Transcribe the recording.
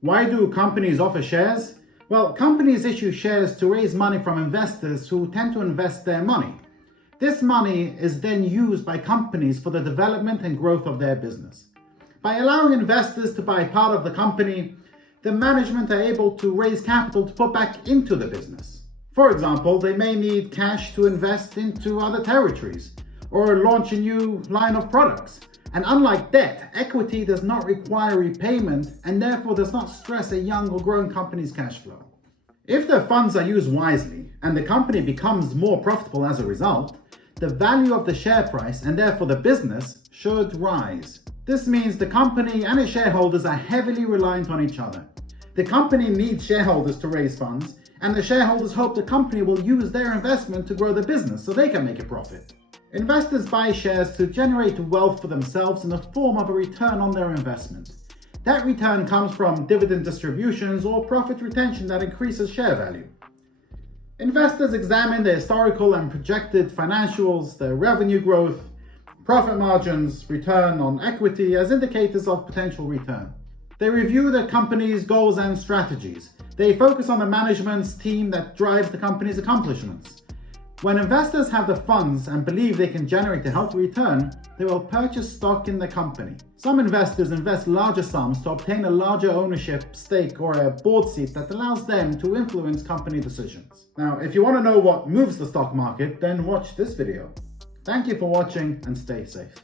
Why do companies offer shares? Well, companies issue shares to raise money from investors who tend to invest their money. This money is then used by companies for the development and growth of their business. By allowing investors to buy part of the company, the management are able to raise capital to put back into the business. For example, they may need cash to invest into other territories or launch a new line of products. And unlike debt, equity does not require repayment and therefore does not stress a young or growing company's cash flow. If the funds are used wisely and the company becomes more profitable as a result, the value of the share price and therefore the business should rise. This means the company and its shareholders are heavily reliant on each other. The company needs shareholders to raise funds, and the shareholders hope the company will use their investment to grow the business so they can make a profit. Investors buy shares to generate wealth for themselves in the form of a return on their investment. That return comes from dividend distributions or profit retention that increases share value. Investors examine the historical and projected financials, the revenue growth, profit margins, return on equity as indicators of potential return. They review the company's goals and strategies. They focus on the management's team that drives the company's accomplishments. When investors have the funds and believe they can generate a healthy return, they will purchase stock in the company. Some investors invest larger sums to obtain a larger ownership stake or a board seat that allows them to influence company decisions. Now, if you want to know what moves the stock market, then watch this video. Thank you for watching and stay safe.